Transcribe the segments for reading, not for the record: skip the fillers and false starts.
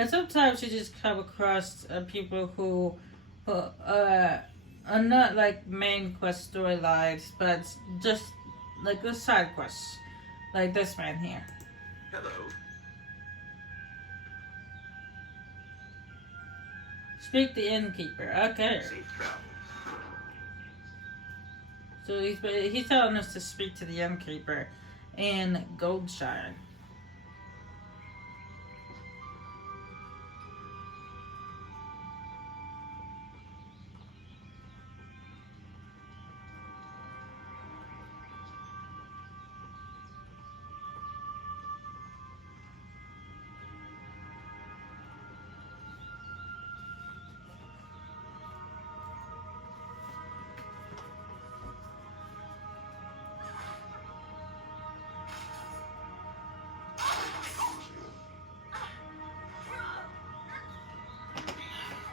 And sometimes you just come across people who are not like main quest storylines, but just like the side quests, like this man here. Hello. Speak the innkeeper. Okay. Safe travels. So he's telling us to speak to the innkeeper in Goldshine.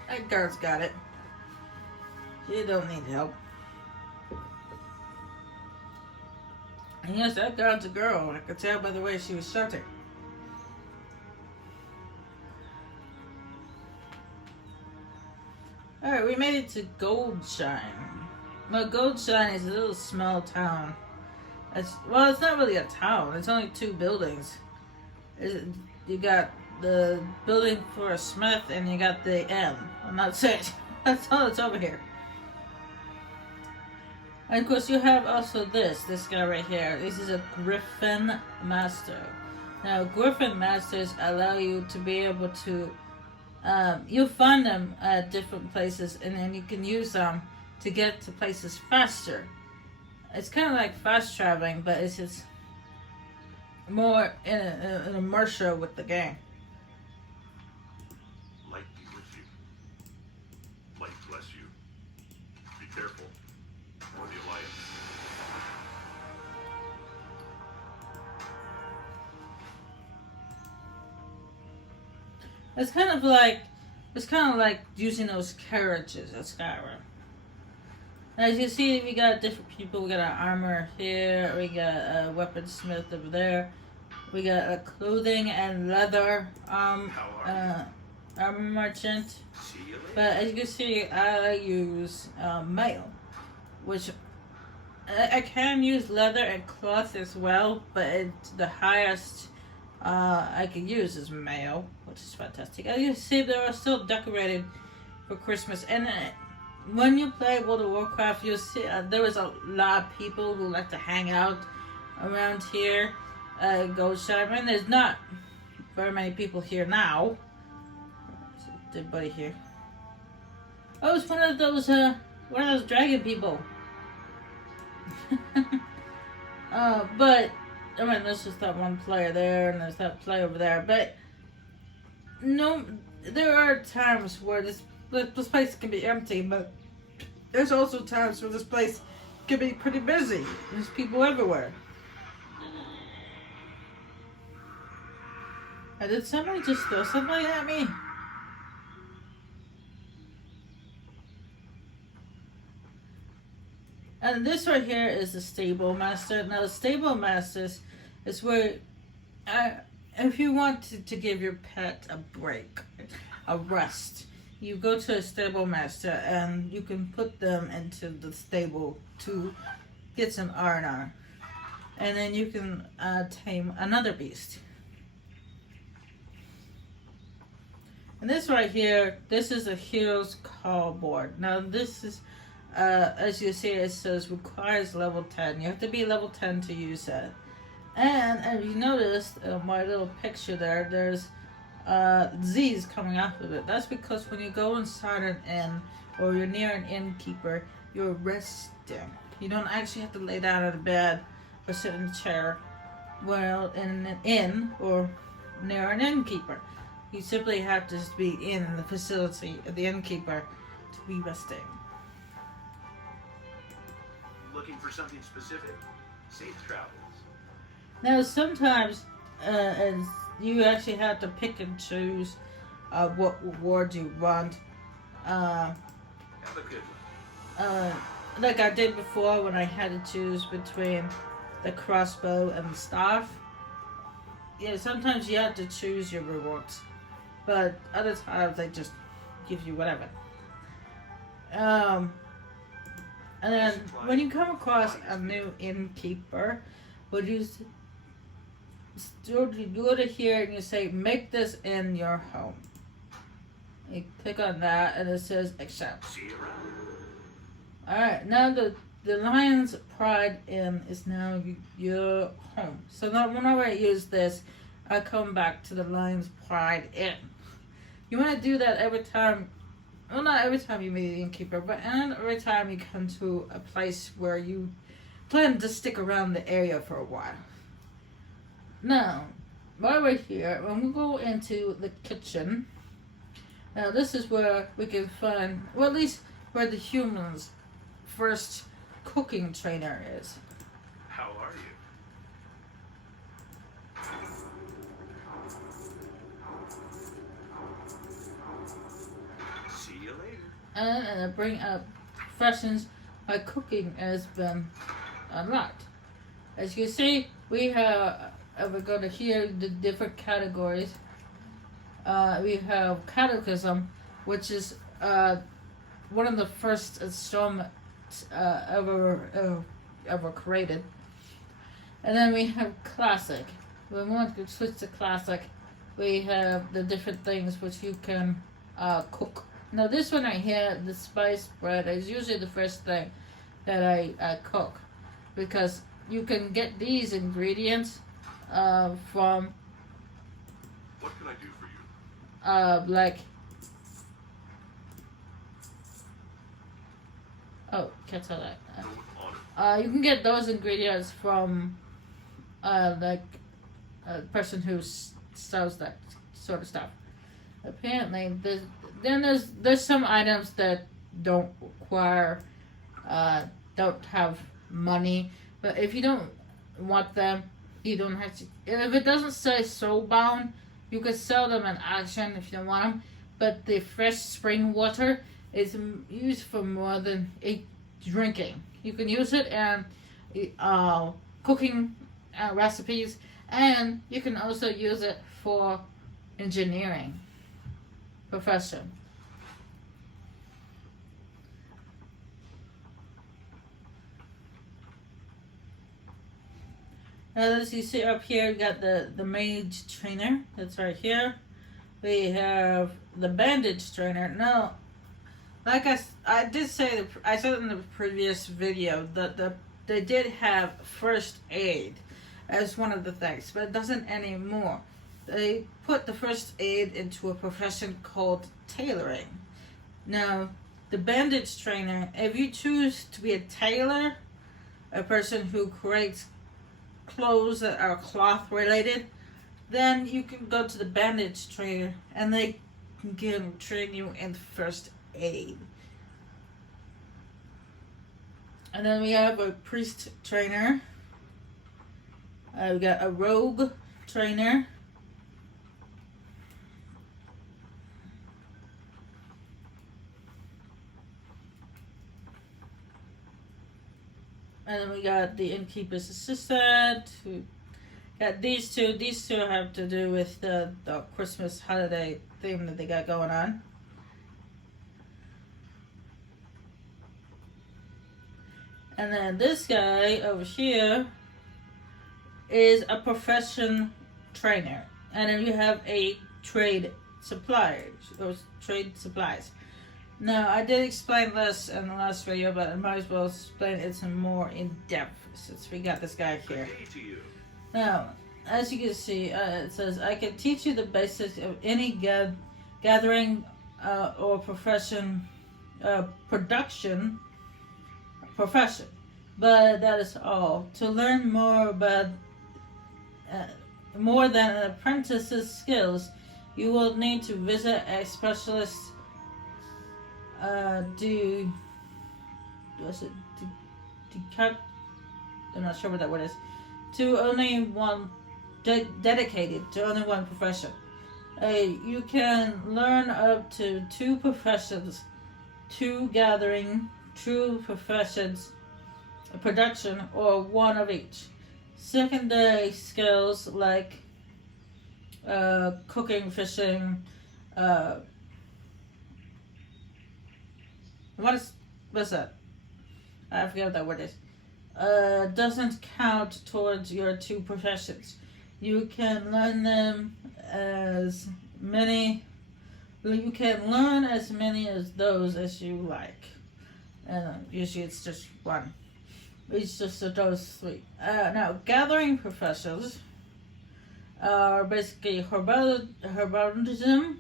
That girl's got it. She don't need help. And yes, that girl's a girl. I could tell by the way she was shouting. Alright, we made it to Goldshine. Well, Goldshine is a little small town. It's not really a town. It's only 2 buildings. You got the building for a smith and you got the inn. And that's it. That's all that's over here. And of course you have also this guy right here. This is a Griffin Master. Now Griffin Masters allow you to be able to, you'll find them at different places and then you can use them to get to places faster. It's kind of like fast traveling, but it's just more in an immersion with the game. Light be with you. Light bless you. Be careful. For the Alliance. It's kind of like using those carriages at Skyrim. As you see, we got different people. We got our armor here. We got a weaponsmith over there. We got a clothing and leather armor merchant. See you later. But as you can see, I use mail, which I can use leather and cloth as well. But it's the highest I can use is mail, which is fantastic. As you see, they are still decorated for Christmas. And when you play World of Warcraft, you'll see there is a lot of people who like to hang out around here. Goldshine. I mean, there's not very many people here now. There's a dead buddy here. Oh, it's one of those dragon people. But I mean, there's just that one player there, and there's that player over there. But no, there are times where this place can be empty, but there's also times where this place can be pretty busy. There's people everywhere. Did somebody just throw something at me? And this right here is the stable master. Now the stable masters is where, if you want to give your pet a break, a rest, you go to a stable master and you can put them into the stable to get some R&R. And then you can tame another beast. And this right here, this is a hero's call board. Now this is, as you see, it says requires level 10. You have to be level 10 to use that. And as you noticed, my little picture there, there's Z's coming off of it. That's because when you go inside an inn, or you're near an innkeeper, you're resting. You don't actually have to lay down in a bed or sit in a chair, well, in an inn or near an innkeeper. You simply have to just be in the facility of the innkeeper to be resting. Looking for something specific? Safe travels. Now, sometimes you actually have to pick and choose what rewards you want. Have a good one. Like I did before when I had to choose between the crossbow and the staff. Yeah, sometimes you have to choose your rewards. but other times they just give you whatever. And then when you come across a new innkeeper, would you go to here and you say, make this in your home. You click on that and it says accept. Alright, now the Lion's Pride Inn is now your home. So now whenever I use this, I come back to the Lion's Pride Inn. You want to do that every time. Well, not every time you meet the innkeeper, but every time you come to a place where you plan to stick around the area for a while. Now, while we're here, when we go into the kitchen, now this is where we can find, well, at least where the humans' first cooking trainer is. How are you? See you later. And I bring up professions. My cooking has been unlocked. As you see, we have, if we go to here, the different categories. We have catechism, which is one of the first instruments ever created. And then we have classic. When we want to switch to classic, we have the different things which you can cook. Now this one right here, the spice bread, is usually the first thing that I cook, because you can get these ingredients from What can I do for you? like, oh, can't tell that. Go with honor. You can get those ingredients from like a person who sells that sort of stuff. Apparently, there's some items that don't require don't have money, but if you don't want them, you don't have to. If it doesn't say soul bound, you can sell them in auction if you don't want them. But the fresh spring water is used for more than drinking. You can use it in cooking recipes, and you can also use it for engineering profession. As you see up here, we got the mage trainer. That's right here. We have the bandage trainer. Now, like I did say, I said in the previous video that they did have first aid as one of the things, but it doesn't anymore. They put the first aid into a profession called tailoring. Now, the bandage trainer, if you choose to be a tailor, a person who creates clothes that are cloth related, then you can go to the bandage trainer and they can train you in first aid. And then we have a priest trainer. We got a rogue trainer. And then we got the innkeeper's assistant. We got these two. These two have to do with the Christmas holiday theme that they got going on. And then this guy over here is a profession trainer. And then you have a trade supplier, or trade supplies. Now, I did explain this in the last video, but I might as well explain it some more in depth since we got this guy here. Good day to you. Now, as you can see, it says, I can teach you the basics of any gathering or profession, profession, but that is all. To learn more about more than an apprentice's skills, you will need to visit a specialist. I'm not sure what that word is. To only one, dedicated to only one profession. You can learn up to 2 professions, 2 gathering, 2 professions, production, or 1 of each. Secondary skills like cooking, fishing, uh, what's that? I forget what that word is. Doesn't count towards your two professions. You can learn them as many. You can learn as many as those as you like, and usually it's just one. It's just those three. Now, gathering professions are basically herbalism,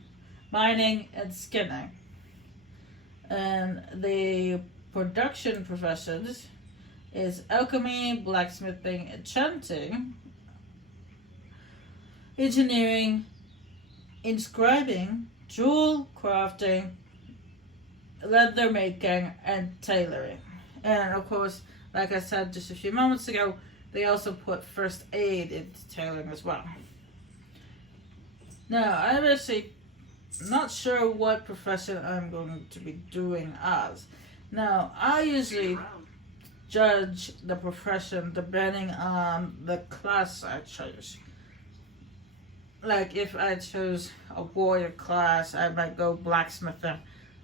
mining, and skinning. And the production professions is alchemy, blacksmithing, enchanting, engineering, inscribing, jewel crafting, leather making, and tailoring. And of course, like I said just a few moments ago, they also put first aid into tailoring as well. Now, I'm actually not sure what profession I'm going to be doing as. Now, I usually judge the profession depending on the class I chose. Like if I chose a warrior class, I might go blacksmithing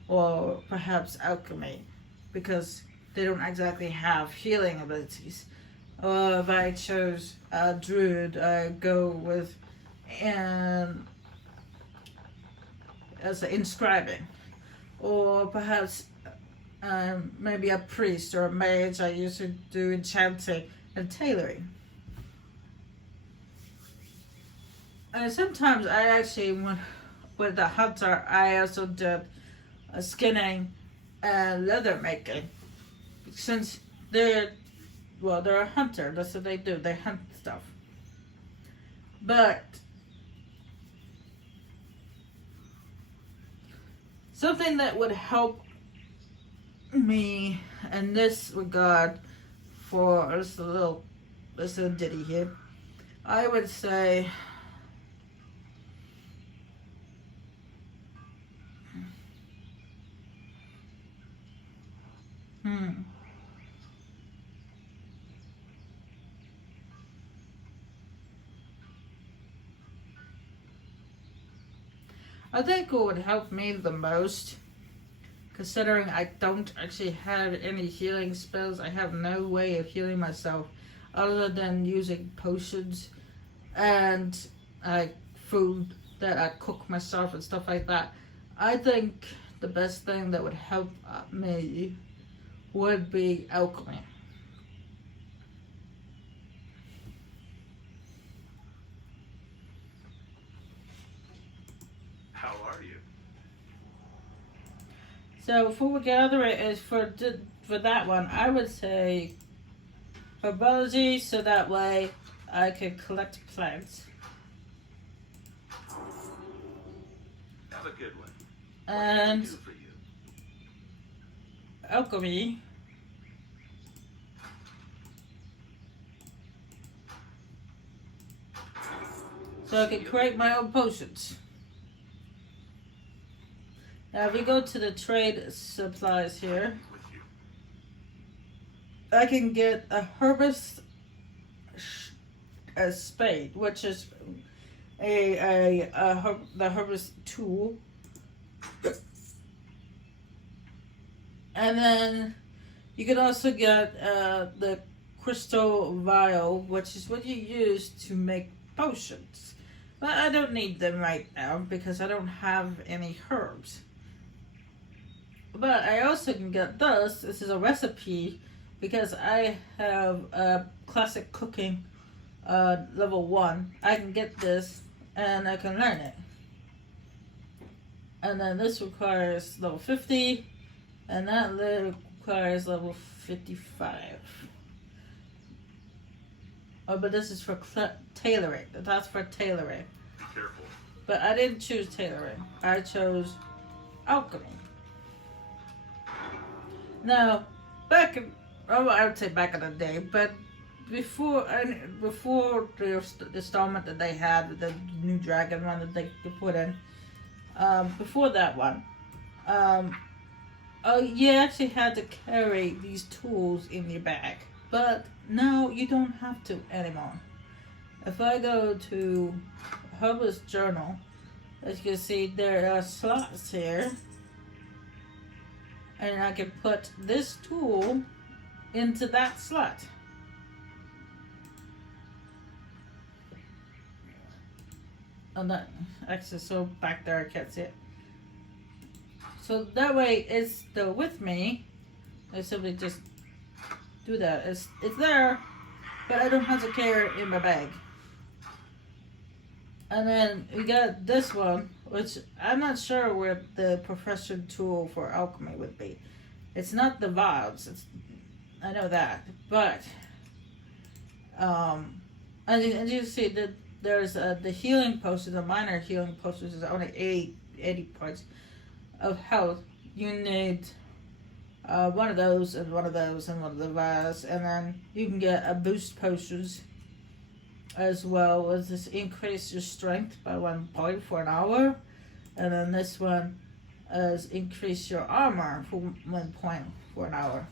or perhaps alchemy because they don't exactly have healing abilities. Or if I chose a druid, I go with as inscribing. Or perhaps maybe a priest or a mage, I usually do enchanting and tailoring. And sometimes I actually, with the hunter, I also did skinning and leather making. Since they're a hunter, that's what they do, they hunt stuff. But something that would help me in this regard for this little ditty here, I would say I think what would help me the most, considering I don't actually have any healing spells, I have no way of healing myself other than using potions and food that I cook myself and stuff like that. I think the best thing that would help me would be alchemy. How are you? So for gathering is for that one, I would say herbology, so that way I could collect plants. Have a good one. And What can I do for you? alchemy. So I can create my own potions. Now if you go to the trade supplies here, With you. I can get a herbalist spade, which is the herbalist tool. And then you can also get the crystal vial, which is what you use to make potions. But I don't need them right now because I don't have any herbs. But I also can get this. This is a recipe because I have a classic cooking level 1. I can get this and I can learn it. And then this requires level 50. And that requires level 55. Oh, but this is for tailoring. That's for tailoring. Be careful. But I didn't choose tailoring. I chose alchemy. Now, I would say back in the day, but before the installment that they had, the new dragon one that they put in, before that one, you actually had to carry these tools in your bag. But now you don't have to anymore. If I go to Herbalist Journal, As you can see, there are slots here. And I can put this tool into that slot. Oh, that actually, so back there I can't see it. So that way it's still with me. I simply just do that. It's there, but I don't have to carry it in my bag. And then we got this one, which I'm not sure where the profession tool for alchemy would be. It's not the vials. I know that, but and you see that there's the healing potion, the minor healing potion is only 80 points of health. You need one of those and one of those and one of the vials, and then you can get a boost potions as well as this increase your strength by 1 point for an hour, and then this one is increase your armor for 1 point for an hour.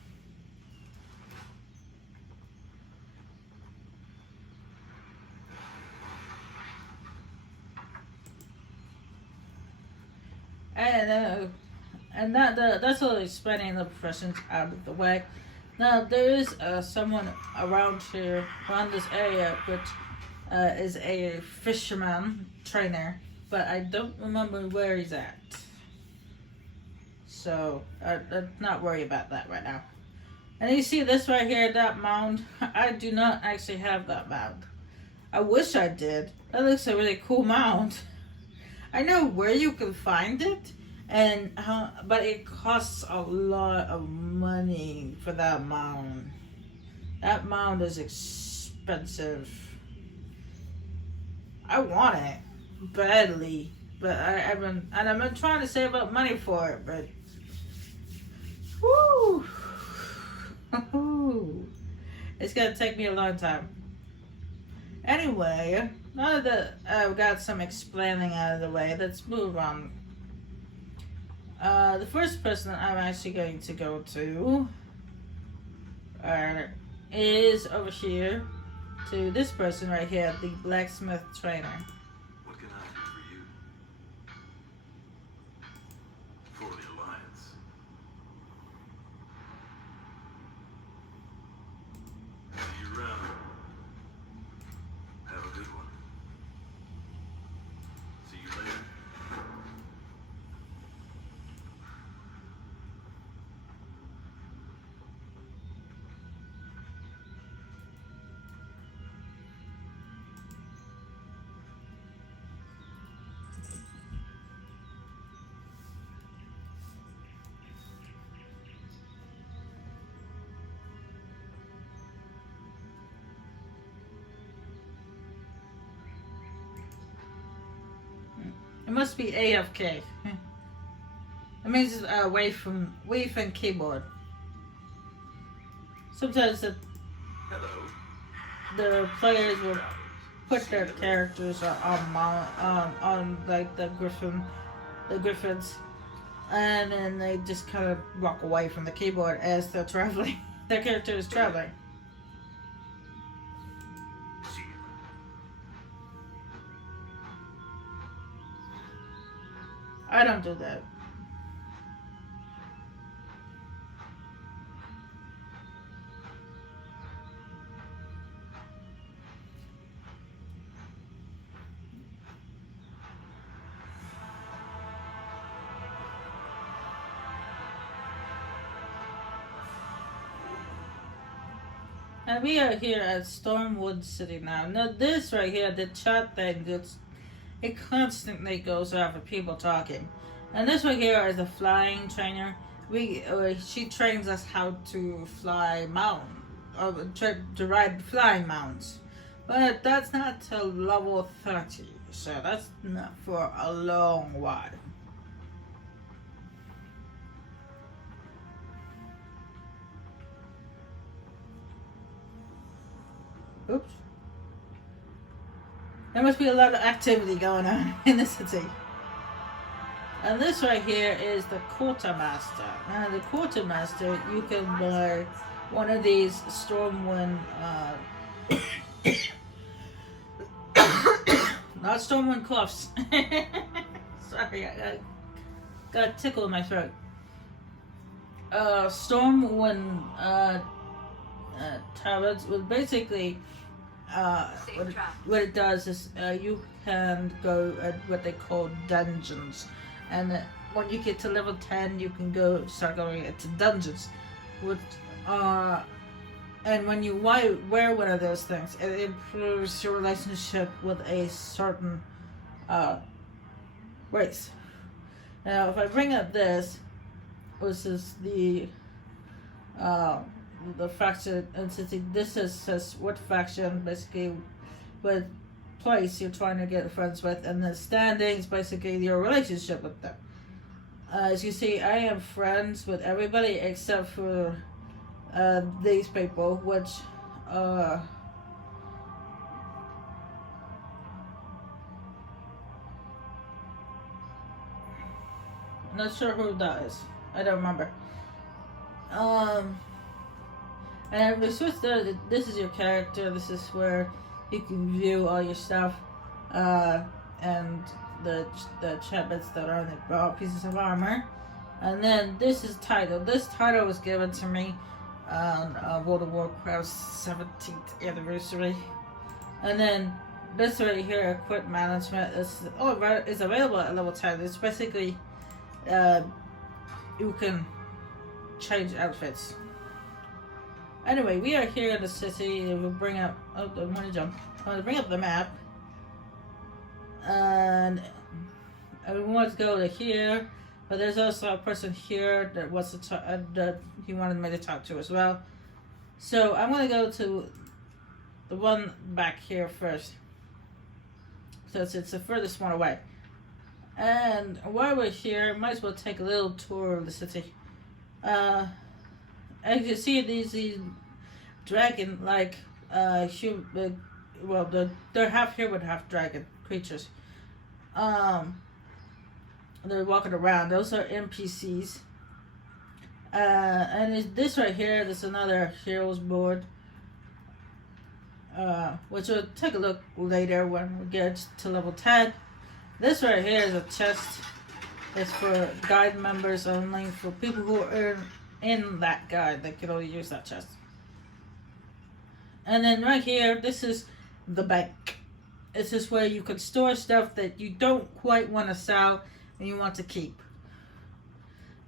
And that's all explaining the professions out of the way. Now there is someone around here, around this area, which is a fisherman trainer, but I don't remember where he's at. So I'm not worried about that right now. And you see this right here, that mound? I do not actually have that mound. I wish I did. That looks a really cool mound. I know where you can find it, but it costs a lot of money for that mound. That mound is expensive. I want it badly, but I've been trying to save up money for it, but woo, it's gonna take me a long time. Anyway, now that I've got some explaining out of the way, let's move on. The first person I'm actually going to go to is over here to this person right here, the blacksmith trainer. What can I do for you? For the Alliance. See you around. Have a good one. See you later. It must be AFK. It means it's away from keyboard. Sometimes Hello. the players will put their characters on like the griffins, and then they just kind of walk away from the keyboard as they're traveling. Their character is traveling. See you. I don't do that. And we are here at Stormwood City now. Now this right here, the chat thing, it constantly goes off of people talking. And this right here is a flying trainer. She trains us how to fly to ride flying mounts. But that's not till level 30, so that's not for a long while. Oops. There must be a lot of activity going on in the city. And this right here is the quartermaster. Now the quartermaster, you can buy one of these Stormwind, not Stormwind Cliffs. Sorry, I got a tickle in my throat. Stormwind tablets will basically what it does is you can go at what they call dungeons, and when you get to level 10 you can start going into dungeons with and when you wear one of those things, it improves your relationship with a certain race. Now if I bring up this, which is the faction entity, this says what faction, basically what place you're trying to get friends with, and the standings, basically your relationship with them. As you see, I am friends with everybody except for these people, which I'm not sure who that is. I don't remember. And we switched to this is your character. This is where you can view all your stuff, and the chatbits that are on the pieces of armor. And then this is title. This title was given to me on World of Warcraft's 17th anniversary. And then this right here, equip management, is available at level 10. It's basically you can change outfits. Anyway, we are here in the city. We'll bring up. Oh, don't want to jump. I want to bring up the map, and we want to go to here. But there's also a person here that wants to that he wanted me to talk to as well. So I'm going to go to the one back here first, since it's the furthest one away. And while we're here, might as well take a little tour of the city. As you see, these dragon-like they're half human, half dragon creatures. They're walking around. Those are NPCs. And this right here, there's another heroes board, which we'll take a look later when we get to level 10. This right here is a chest. It's for guide members only. For people who are in that guide, they can only use that chest. And then right here, this is the bank. This is where you can store stuff that you don't quite want to sell and you want to keep.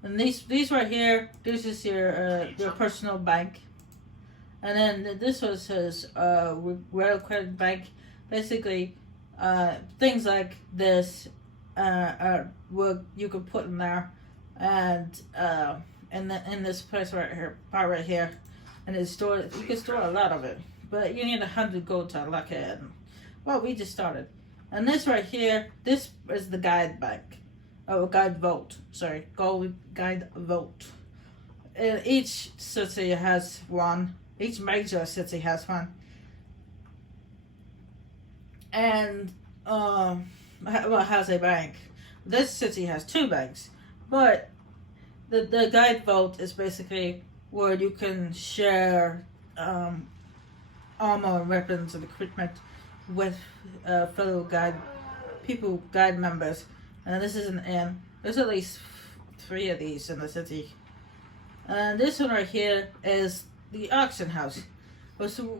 And these right here, this is your personal bank. And then this one says Royal Credit Bank. Basically, things like this you can put in there, and in this place right here, and it's stored. You can store a lot of it, but you need 100 gold to unlock it. And, well, we just started. And this right here, this is the guide bank. Oh, guide vault. Sorry, gold guide vault. Each city has one. Each major city has one. And has a bank. This city has 2 banks, but the guide vault is basically where you can share armor, weapons, and equipment with fellow guide members. And this is an inn. There's at least 3 of these in the city. And this one right here is the auction house. So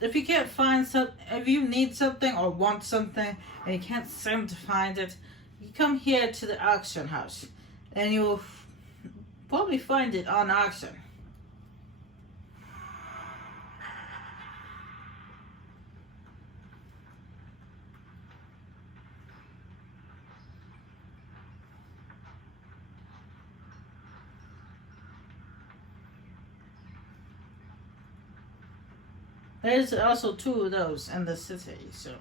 if you can't find if you need something or want something and you can't seem to find it, you come here to the auction house, and you'll probably find it on auction. There's also 2 of those in the city, so.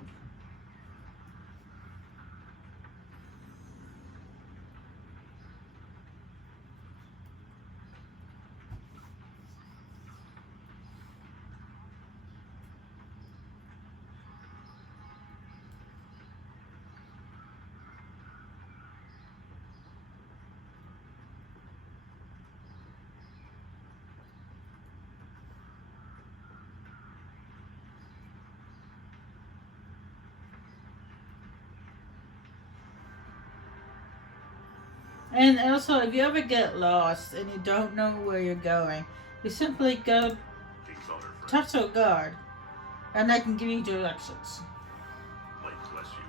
And also, if you ever get lost and you don't know where you're going, you simply go King's honor, friend. talk to a guard, and they can give you directions. Light bless you.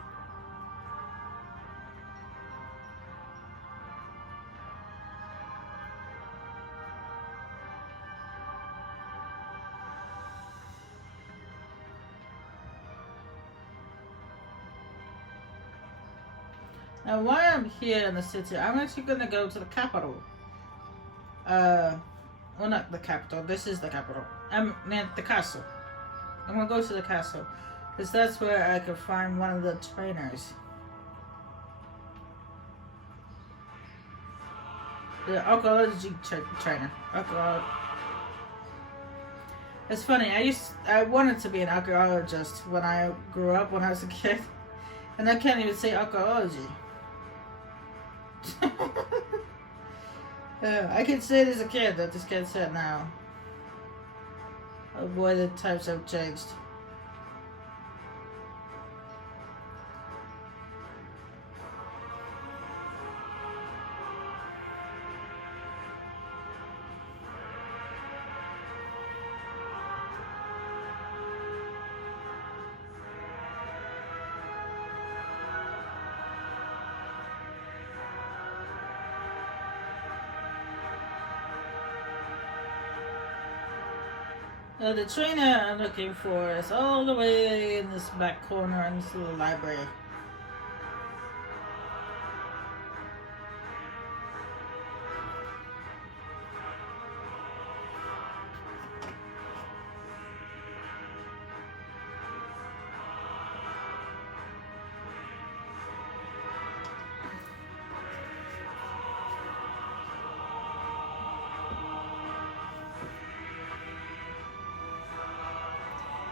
Now, while I'm here in the city, I'm actually going to go to the capital. Well, not the capital. This is the capital. I'm at the castle. I'm going to go to the castle. Because that's where I could find one of the trainers. The archaeology trainer. It's funny. I wanted to be an archaeologist when I grew up, when I was a kid. And I can't even say archaeology. I can say it as a kid, I just can't say it now. Oh boy, the times have changed. The trainer I'm looking for is all the way in this back corner in this little library.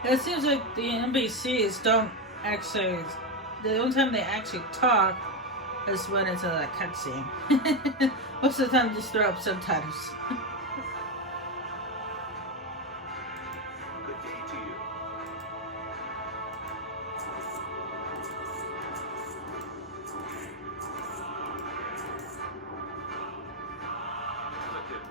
It seems like the NPCs don't actually. The only time they actually talk is when it's a cutscene. Most of the time, just throw up subtitles. Good day to you. Look at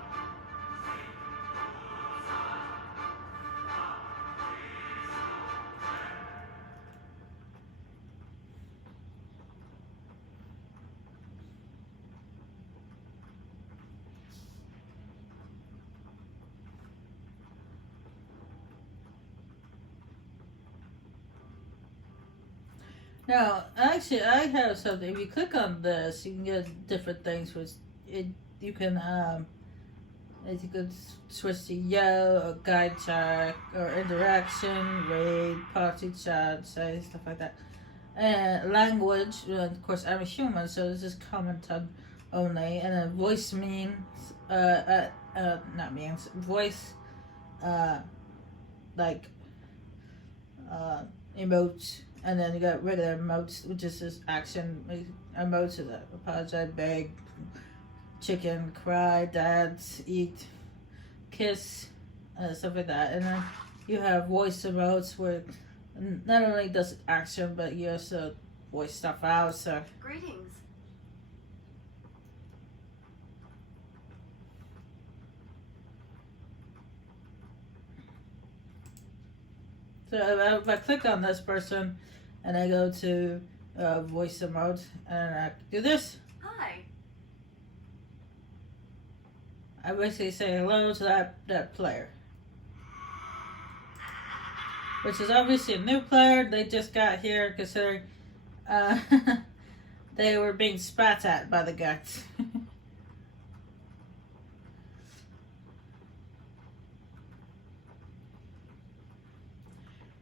Now, actually, I have something. If you click on this, you can get different things. Which it you can as you could switch to yell or guide check or interaction, raid, party chat, say stuff like that. And language, of course, I'm a human, so this is common tongue only. And then voice means, not means, voice, like, emotes. And then you got regular emotes, which is just action emotes. Apologize, beg, chicken, cry, dance, eat, kiss, stuff like that. And then you have voice emotes where not only does it action, but you also voice stuff out. So Greetings. if I click on this person and I go to voice emote and I do this, Hi. I basically say hello to that player. Which is obviously a new player. They just got here considering they were being spat at by the guts.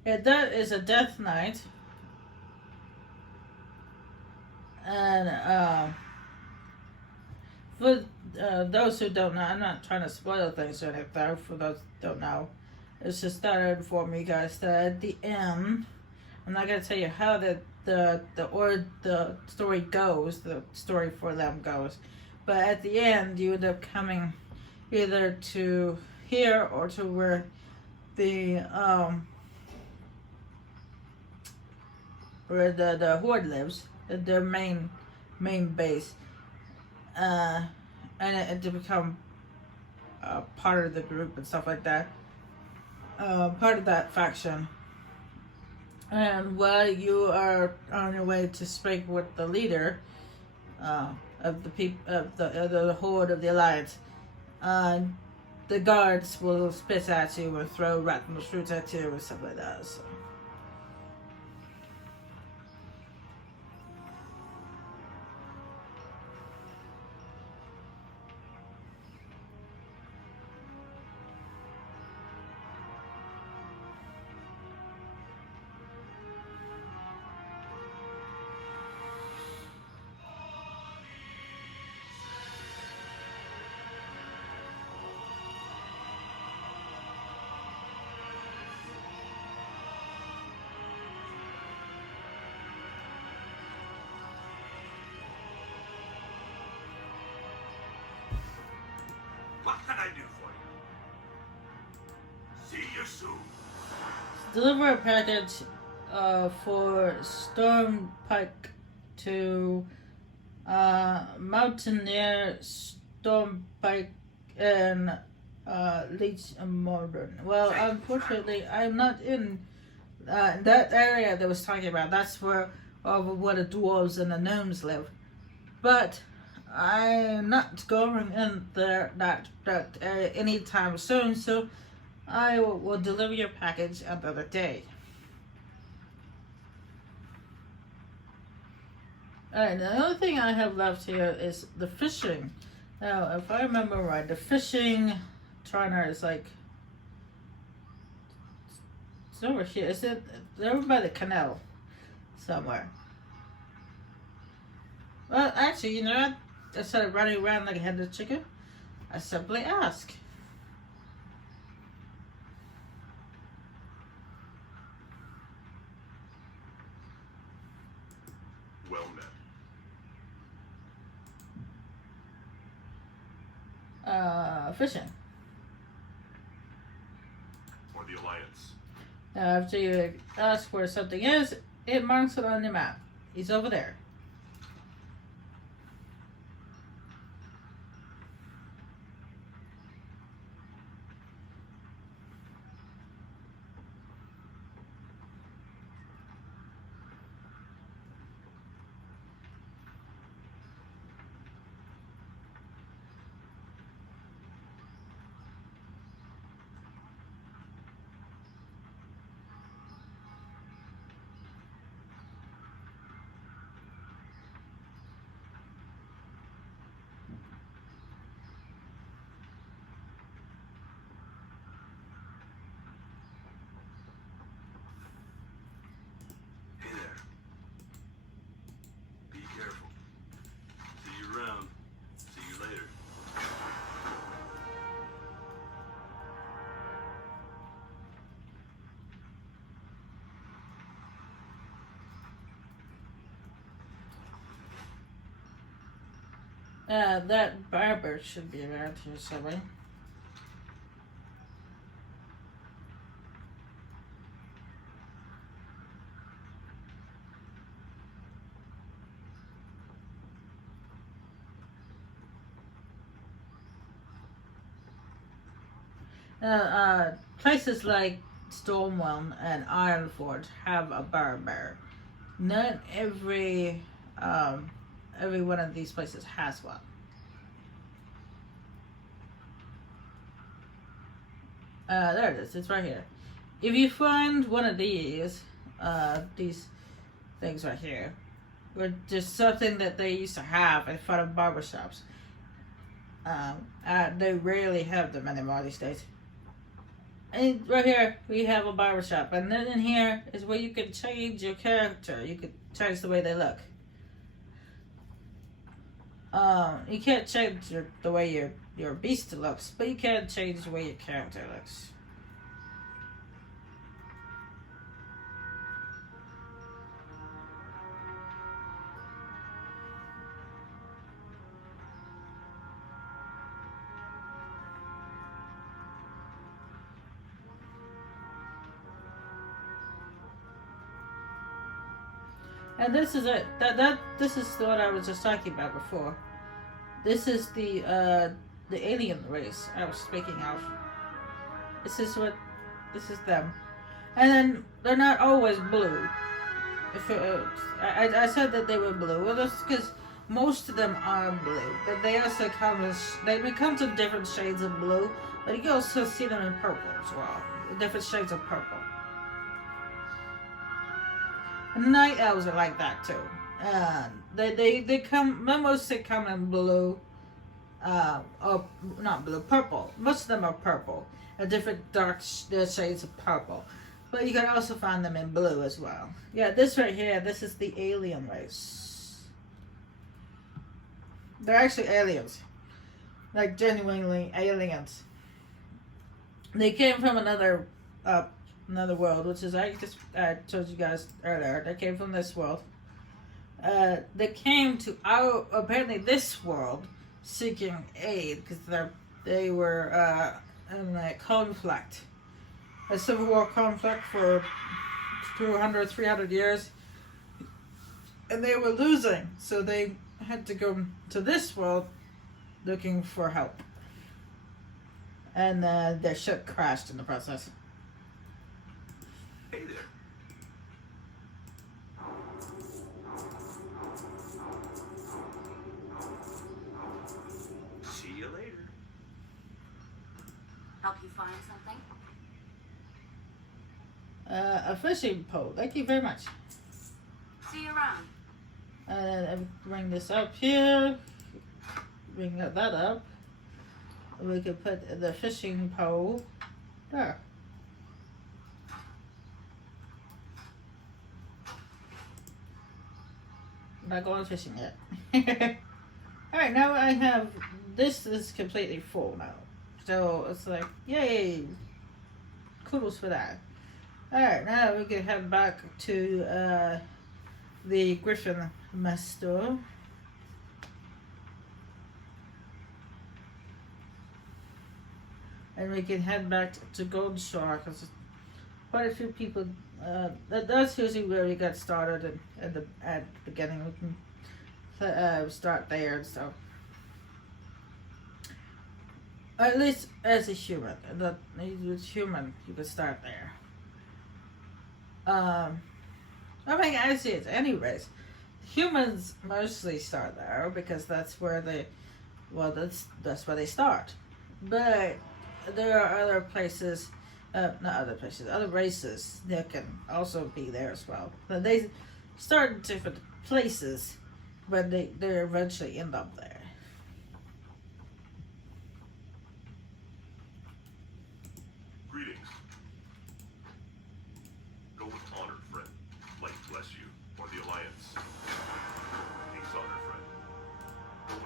Yeah, that is a death knight. And for those who don't know, I'm not trying to spoil things or anything. For those who don't know, it's just started to inform you guys that at the end, I'm not gonna tell you how the story goes, the story for them goes, but at the end you end up coming either to here or to where the Horde lives, their main base. and to become part of the group and stuff like that. Part of that faction. And while you are on your way to speak with the leader of the the horde of the alliance, uh, the guards will spit at you and throw rotten fruit at you and stuff like that. So. What can I do for you? See you soon. Deliver a package for Stormpike to Mountaineer Stormpike and Leech and Modern. Well, unfortunately, I'm not in that area that was talking about. That's where the dwarves and the gnomes live. But I'm not going in there that area anytime soon, so I will deliver your package another day. Alright, the only thing I have left here is the fishing. Now, if I remember right, the fishing trainer is like... It's over here. Is it? It's over by the canal somewhere. Well, actually, you know what? Instead of running around like a headless chicken, I simply ask. Well met. Fishing. For the Alliance. After you ask where something is, it marks it on the map. He's over there. Hey there. Be careful. See you around. See you later. That barber should be around here somewhere. Places like Stormwell and Ironforge have a barber. Not every one of these places has one. There it is. It's right here. If you find one of these things right here, or just something that they used to have in front of barbershops, they rarely have them anymore these days. And right here, we have a barbershop. And then in here is where you can change your character. You can change the way they look. You can't change the way your beast looks, but you can change the way your character looks. And this is it. This is what I was just talking about before. This is the alien race I was speaking of. This is them, and then they're not always blue. If I said that they were blue, well, that's because most of them are blue, but they also they become to different shades of blue, but you can also see them in purple as well, different shades of purple. And the night elves are like that too. They mostly come in blue, or not blue, purple. Most of them are purple, different dark shades of purple. But you can also find them in blue as well. Yeah, this right here, this is the alien race. They're actually aliens. Like genuinely aliens. They came from another world, which is, I told you guys earlier, they came from this world. They came to apparently this world, seeking aid, because they were in a conflict. A civil war conflict for 300 years, and they were losing, so they had to go to this world looking for help, and their ship crashed in the process. Hey there. See you later. Help you find something? A fishing pole. Thank you very much. See you around. And bring this up here. Bring that up. We could put the fishing pole there. Not going fishing yet. Alright, now I have this is completely full now. So it's like, yay! Kudos for that. Alright, now we can head back to the Griffin Master. And we can head back to Goldshore because quite a few people. That's usually where we got started at the beginning. We can start there and stuff. At least as a human, you can start there. I mean, as is, anyways, humans mostly start there because that's where that's where they start. But there are other places, other races that can also be there as well. But they start in different places, but they eventually end up there. Greetings. Go with honor, friend. Light bless you, or the Alliance. Peace, honor, friend. Go with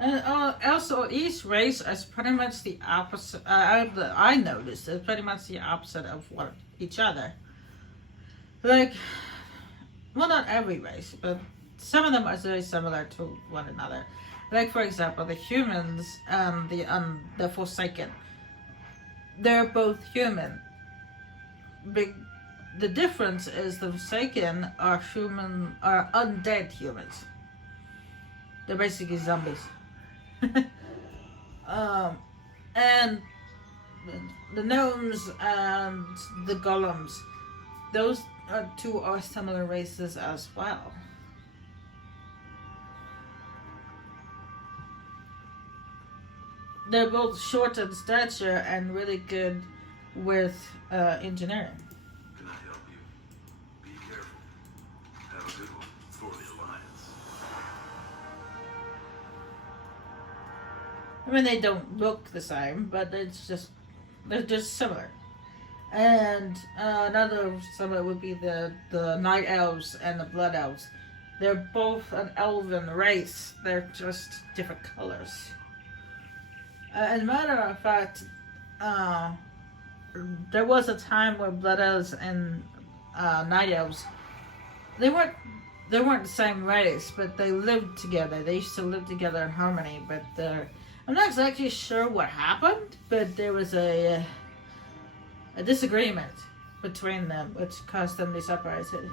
honor. And also, each race is pretty much the opposite. I noticed it's pretty much the opposite of what each other. Like, well, not every race, but some of them are very similar to one another. Like, for example, the humans and the Forsaken. They're both human. The difference is the Forsaken are undead humans. They're basically zombies. And the gnomes and the golems, those two are similar races as well. They're both short in stature and really good with engineering. Can I help you? Be careful. Have a good one for the Alliance. I mean, they don't look the same, but they're just similar. And another similar would be the Night Elves and the Blood Elves. They're both an elven race. They're just different colors. As a matter of fact, there was a time where Blood Elves and Night Elves, they weren't the same race, but they lived together. They used to live together in harmony. But I'm not exactly sure what happened, but there was a disagreement between them, which caused them to be separated.